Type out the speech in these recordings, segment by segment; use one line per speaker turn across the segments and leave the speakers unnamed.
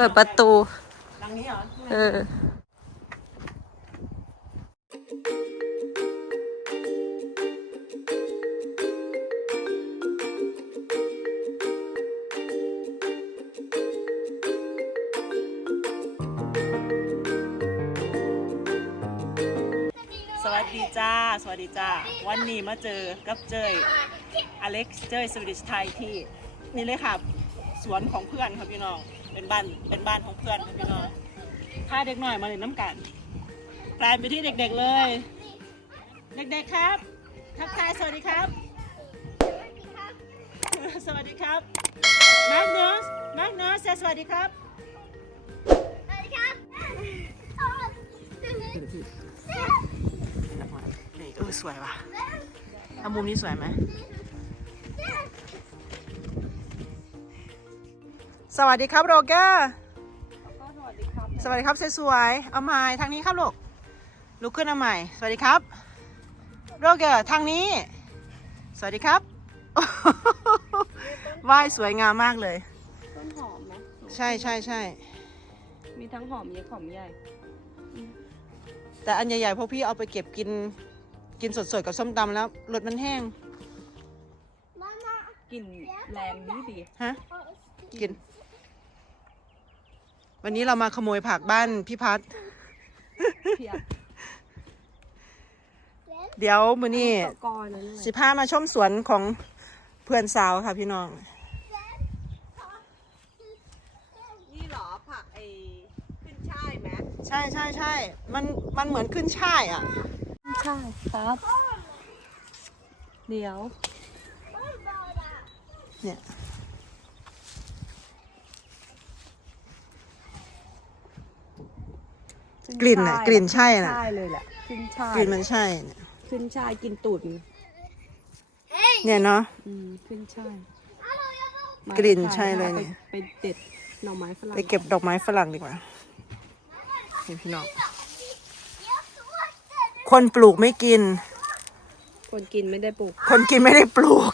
ปิดประตู
หลังนี้เหรอ
เออ
สวัสดีจ้า สวัสดีจ้า วันนี้มาเจอกับเจยอเล็กซ์เจยสวิตชไทยที่ นี่เลยค่ะ สวนของเพื่อนครับพี่น้อง เป็นบ้านเป็นบ้านของเพื่อนครับพี่น้องพาเด็กหน่อยมาเล่นน้ำกันกลายไปที่เด็กๆเลย เด็กๆครับ ทักทายสวัสดีครับ สวัสดีครับมาร์คเนอร์สมาร์คเนอร์สสวัสดีครับนี่เออสวยว่ะเอามุมนี้สวยไหม สวัสดีครับโรเกอร์
สวัสดีครับ
สวัสดีครับสวยๆเอาใหม่ทางนี้ครับลูกลุกขึ้นเอาใหม่สวัสดีครับ โรเกอร์ทางนี้ สวัสดีครับว่ายสวยงามมากเลย
ต้นหอมไหม
ใช่ใช่ใช่
มีทั้งหอมเล็กหอมใหญ่
แต่อันใหญ่ๆพวกพี่เอาไปเก็บกินกินสดๆกับส้มตำแล้วรสมันแห้ง
กลิ่นแรงดีดี
ฮะกิน วันนี้เรามาขโมยผักบ้านพี่พัฒน์
เพียบ
เดี๋ยวมือนี้
กอนนั้นเลย
สิพามาชมสวนของเพื่อนสาวค่ะพี่น้อง
นี่เหรอผักไอ้ขึ้นช่ายไหม
ใช่ใช่ใช่มันมันเหมือนขึ้นช่ายอะ
ใช่ครับ เดี๋ยว
เนี่ย กลิ่นน่ะกลิ่นใช่น่ะ
ใช่เลยแหละขึ้นช่าย
กลิ่นมันใช่เนี่ย
ขึ้นช่ายกินตูดมัน
เนี่ยเนาะ
อืมขึ้นช่าย
กลิ่นใช่เลยเนี่ย
ไปไปเด็ดหน่อไม้ฝรั่ง
ไปเก็บดอกไม้ฝรั่งดีกว่านี่พี่น้อง คนปลูกไม่กิน
คนกินไม่ได้ปลูก
คนกินไม่ได้ปลูก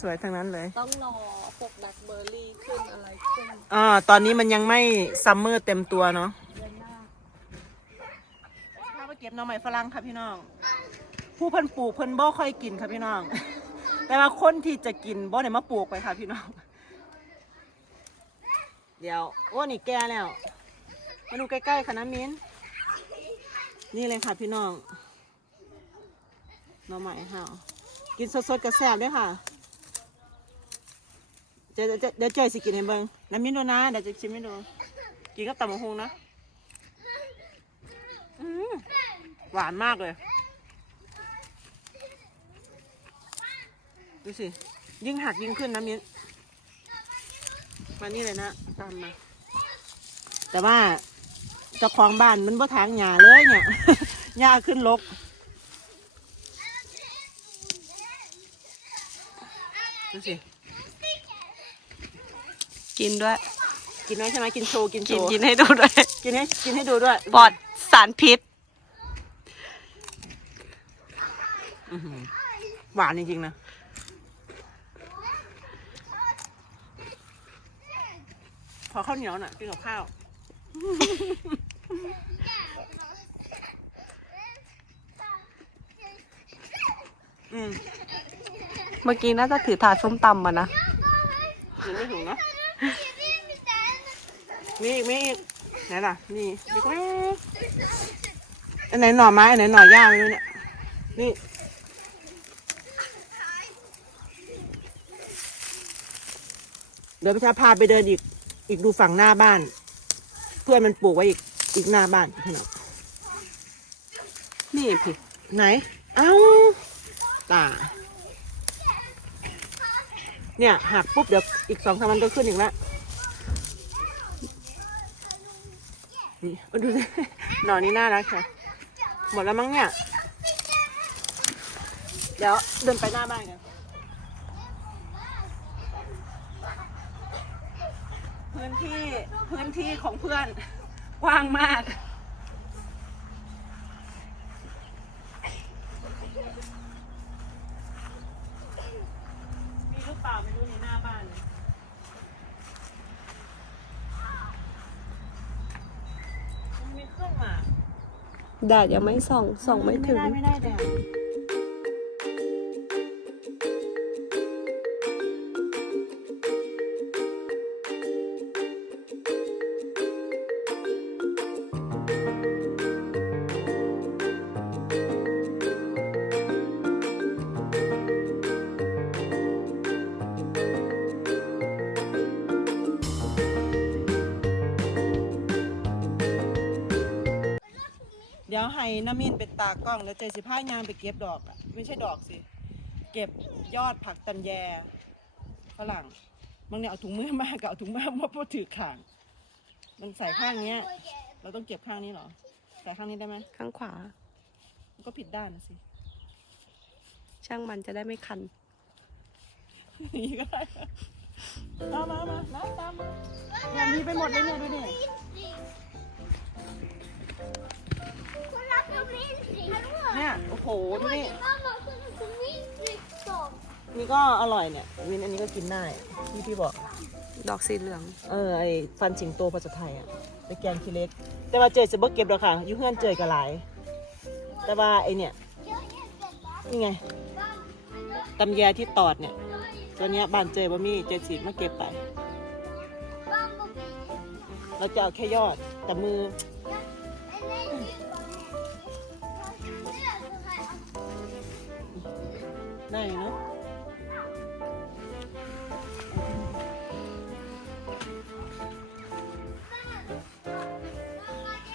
สวยๆทั้งนั้นเลย
ต้องรอ ปกแบล็คเบอร์รี่ขึ้นอะไรขึ้น
อ่าตอนนี้มันยังไม่ซัมเมอร์เต็มตัวเนาะ
ข้า
ถ้าไปเก็บหน่อไม้ฝรั่งค่ะพี่น้อง ผู้เพิ่นปลูกเพิ่นบ่ค่อยกินค่ะพี่น้อง แต่ว่าคนที่จะกินบ่ได้มาปลูกไปค่ะพี่น้อง เดี๋ยวโอ้นี่แก่แล้วมาดูใกล้ๆค่ะน้ำมิ้น นี่เลยค่ะพี่น้องหน่อไม้ห่าวกินสดๆกับแซ่บด้วยค่ะ เดี๋ยวเดี๋ยวเดี๋ยวเจยสิกินให้เบิ่งน้ำมิ้นดูนะเดี๋ยวจะชิมให้ดูกินกับตำบักฮงนะอืมหวานมากเลย ดูสิ ยิ่งหักยิ่งขึ้นนะมิ้นมานี่เลยนะตามมา แต่ว่าเจ้าของบ้านมันบ่ทางหญ้าเลยเนี่ย หญ้าขึ้นลกดูสิ
กินด้วย
กินไหมใช่ไหมกินโชว์กินโช
กิน
ว์
กินให้ดูด้วย
กินให้กินให้ดูด้วย
ปลอดสารพิษ
อื้อหือหวานจริงๆนะขอข้าวเหนียวหน่อยกินกับข้าว อืม
เมื่อกี้น่าจะถือถาดส้มตำมานะ
กินไม่ถึงนะ มีอีกมีอีกไหนล่ะนี่เล็กๆอันไหนหน่อไม้อันไหนหน่อย่าไม่รู้เนี่ยนี่เดี๋ยวพี่ชาพาไปเดินอีกอีกดูฝั่งหน้าบ้าน เพื่อนมันปลูกไว้อีกอีกหน้าบ้านพี่น้อง
นี่พี่
ไหน เอ้าตา เนี่ยหักปุ๊บเดี๋ยวอีกสองสามวันก็ขึ้นอีกล้วนี่เอาดูสิหนอนี้น่ารักค่ะ หมดแล้วมั้งเนี่ย เดี๋ยวเดินไปหน้าบ้านกันพื้นที่พื้นที่ของเพื่อนกว้างมาก มีหรือเปล่าไม่รู้ในหน้าบ้านเนี่ย
แดดยังไม่ส่องส่องไม่ถึง
ไม่ได้ไม่ได้แดด ยวให้น้ามินเป็นตากล้องแล้วเจอสิพายางไปเก็บดอกอะไม่ใช่ดอกสิ เก็บยอดผักตันแยฝรั่งบางเนี่ยเอาถุงมือมากับเอาถุงมือมาพูดถือข่าง มันใส่ข้างเนี้ย เราต้องเก็บข้างนี้เหรอ ใส่ข้างนี้ได้ไหม
ข้างขวา
มันก็ผิดด้านนะสิ
ช่างมันจะได้ไม่คัน
นี่ก็ได้เอามามามาตามมาเนี่ยมีไปหมดเลยเนี่ยดูดิ เนี่ยโอ้โหดูดิ
ก็บอกคุณคุณมินสิสอง
นี่ก็อร่อยเนี่ย วินอันนี้ก็กินได้ที่พี่บอก
ดอกสีเหลือง
เออไอฟันสิงโตภาษาไทยอะไปแกงขี้เล็ก แต่ว่าเจอจะบ่เก็บหรอกค่ะอยู่เพื่อนเจอกันหลาย แต่ว่าไอเนี่ย
เยอะแยะเกินไป
นี่ไง
บ้างเยอะ
ตำแยที่ตอดเนี่ย ตัวเนี้ยบ้านเจอบ่มีเจอสิมาเก็บไป
บ้างบุก
เราจะเอาแค่ยอดแต่มือ ได้เนาะ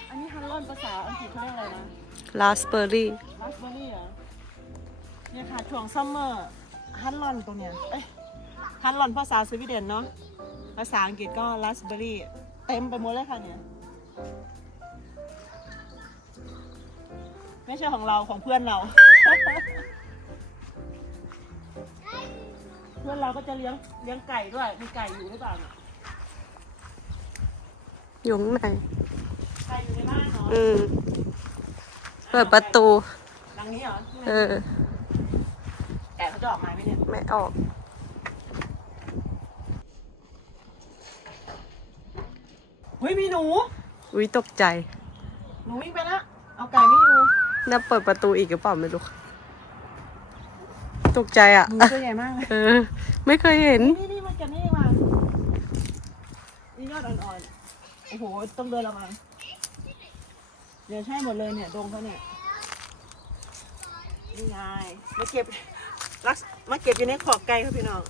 อันนี้ฮันลอนภาษาอังกฤษเขาเรียกอะไรนะ
ลาสเบอร์รี่
ราสเบอร์รี่เหรอเนี่ยค่ะช่วงซัมเมอร์ฮันลอนตรงเนี้ยเอ้ยฮันลอนภาษาสวีเดนเนาะภาษาอังกฤษก็ราสเบอร์รี่เต็มไปหมดเลยค่ะเนี่ย ไม่ใช่ของเราของเพื่อนเรา เพื่อนเราก็จะเลี้ยงเลี้ยงไก่ด้วย มีไก่อยู่หรือเปล่าเนี่ย
อยู่ข้างใน
ไก่อยู่ในบ้านเนาะ
อืมเปิดประตู
หลังนี้เหรอ
เออ
แกะเขาจะออกมาไหมเนี่ย
ไม่ออก
เฮ้ยมีหนู
วิตกใจ
หนูวิ่งไปแล้วเอาไก่ไม่อยู่
น่าเปิดประตูอีกหรือเปล่าไม่รู้ ตกใจอะ
หนูตัวใหญ่มากเลย
เออ ไม่เคยเห็น
นี่นี่มันกันนี่มานี่ยอดอ่อนๆ โอ้โห ต้องเดินละมาเดี๋ยวใช่หมดเลยเนี่ยดงเขาเนี่ยนี่ไงมาเก็บรักมาเก็บอยู่ในขอบไก่ครับพี่น้อง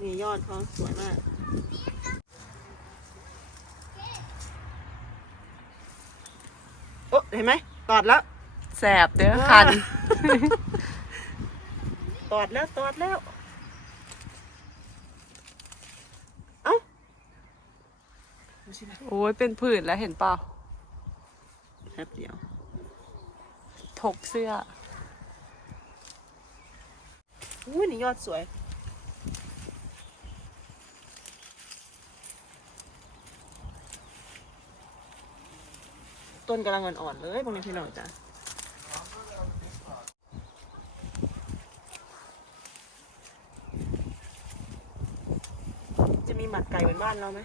นี่ยอดเขาสวยมากโอ้เห็นไหมตอดแล้ว
แสบเด้อคัน
ตอดแล้วตอดแล้ว เอ้าดูสินะ
โอ้ยเป็นผื่นแล้วเห็นเปล่า
แป๊บเดียว
ถกเสื้อ
อุ้ยนี่ยอดสวย ต้นกำลังอ่อนๆเลยพวกนี้พี่น้องจ้ะจะมีหมัดไก่เหมือน บ้านเราไหม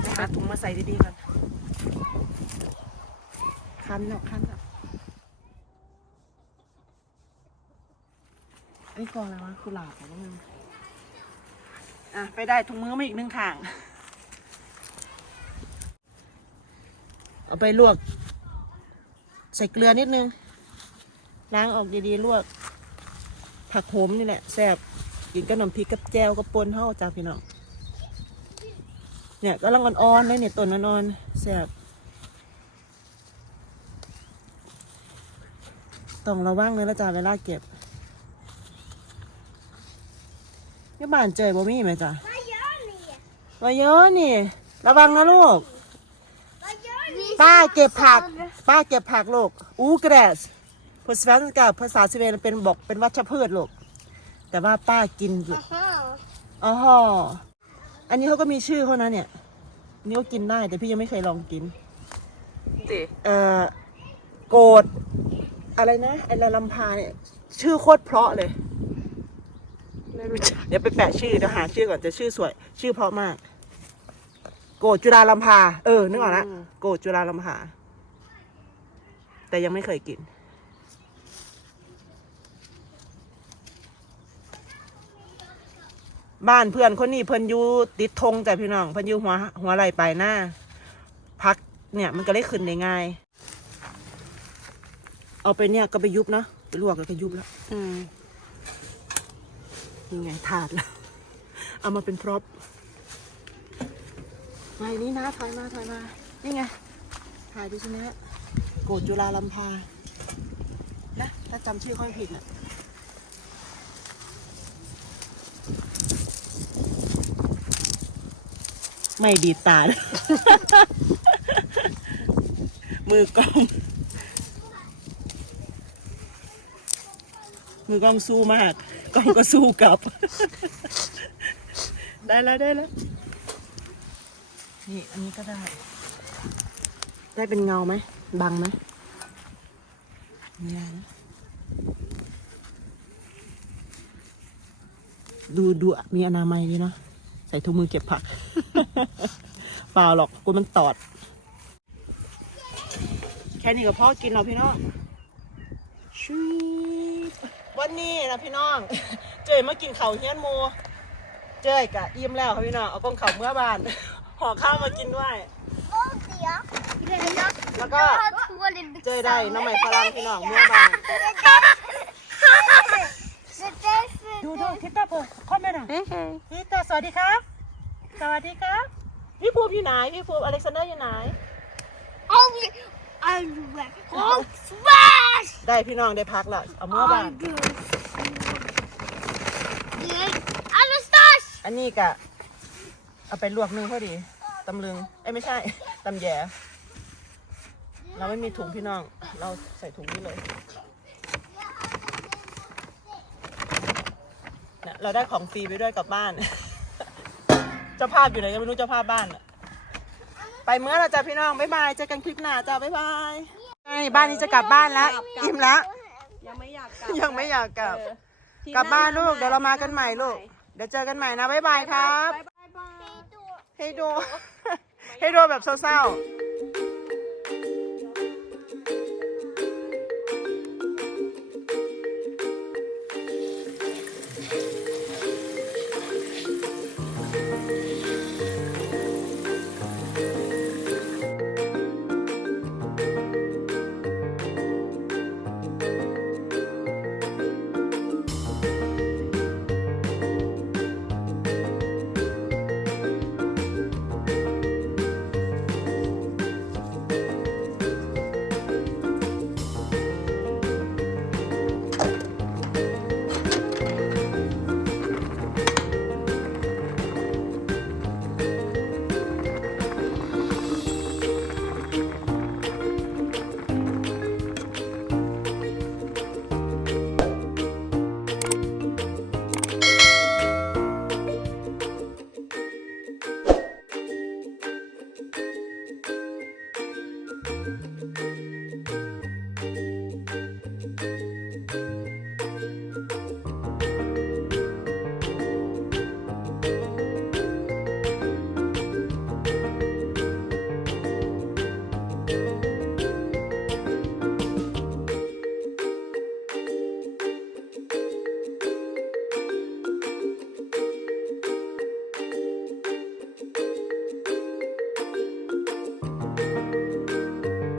ไปหาถุงมาใส่ดีๆก่อนคันแล้วคันแล้วอันนี้กองอะไรวะกุหลาบเหรอวะมึงอะ ไปได้ถุงมือมาอีกหนึ่งข้าง เอาไปลวก ใส่เกลือนิดนึง ล้างออกดีๆ ลวก ผักโหมนี่แหละแซ่บ กินกับน้ำพริกกับแจวกับปนเท่าจ้าพี่น้อง เนี่ยก็ลังอ่อนๆเลยเนี่ยต้นอ่อนๆแซ่บต้องระวังเลยละจ้าเวลาเก็บยี่บ้านเจอบ่มีไหมจ๊ะ
มาเยอะนี่
มาเยอะนี่ ระวังนะลูก
มาเยอะนี่
ป้าเก็บผัก ป้าเก็บผักลูก อูกรสภาษาสกับภาษาสวีเดนเป็นบอกเป็นวัชพืชลูก แต่ว่าป้ากินอยู่
ฮ่า
อ๋อฮออันนี้เขาก็มีชื่อเขานะเนี่ยอันนี่ก็กินได้แต่พี่ยังไม่เคยลองกิน
ติ
เอ่อโกดอะไรนะไอ้ละลำพาเนี่ยชื่อโคตรเพราะเลย
ไม่รู้จัก
เดี๋ยวไปแปะชื่อเดี๋ยวหาชื่อก่อนจะชื่อสวย ชื่อเพราะมาก โกดจุฬาลำพา เออนึกออกละโกดจุฬาลำพา แต่ยังไม่เคยกิน บ้านเพื่อนคนนี้เพิ่นอยู่ติดธงแต่พี่น้องเพิ่นอยู่หัวหัวไหลปลายหน้าพักเนี่ยมันก็เลยขึ้นได้ง่าย เอาไปเนี่ยก็ไปยุบเนาะไปลวกแล้วก็ยุบแล้ว
อืม
นี่ไงถาดแล้วเอามาเป็นพร็อพมานี่นะถอยมาถอยมานี่ไงถ่ายดูสินะโกดจุฬาลัมพานะถ้าจำชื่อค่อยผิดน่ะ ไม่ดีตาเลยมือกล้อง มือกล้องสู้มาก กล้องก็สู้กลับ ได้แล้วได้แล้ว นี่อันนี้ก็ได้ ได้เป็นเงาไหม บังไหมเนี่ยดูดูมีอนามัยดีเนาะ ส่ถุงมือเก็บผัก เปล่าหรอกกลัวมันตอด แค่นี้ก็พอกินแล้วพี่น้องชุบวันนี้นะพี่น้อง เจยมากินเขาวเฮียนโมเจยกะอิ่มแล้วครับพี่น้องเอากล้องเขาวเมื่อบานห่อข้าวมากินด้วยแล้วก็เจยได้น้ำใหม่ฝรั่งพี่น้องเมื่อบาน ดูดูทิตตาเปิดคอมเมนต์อะ
เฮ้ยเฮ้ย
ทิตตาสวัสดีครับ สวัสดีครับพี่ภูมิอยู่ไหนพี่ภูมิอเล็กซานเดอร์อยู่ไหนได้พี่น้องได้พักแล้วเอาเมื่อบานอันนี้กะเอาไปลวกนึ่งพอดีตำลึงเอ้ยไม่ใช่ตำแยเราไม่มีถุงพี่น้อง เราใส่ถุงนี้เลย เนี่ยเราได้ของฟรีไปด้วยกลับบ้าน เจ้าภาพอยู่ไหนก็ไม่รู้เจ้าภาพบ้านอะไปเมื่อเราจะพี่น้องบ๊ายบายเจอกันคลิปหน้าจ้าบ๊ายบายใช่บ้านนี้จะกลับบ้านแล้วอิ่มแล้ว
ยังไม่อยากกลับ
ยังไม่อยากกลับ
เออที่
กลับบ้านลูก
ห
เดี๋ยวเรามากันใหม่ลูกเดี๋ยวเจอกันใหม่นะบ๊ายบายครับ
บ๊ายบาย
ให้ดูให้ดูแบบเศร้าๆ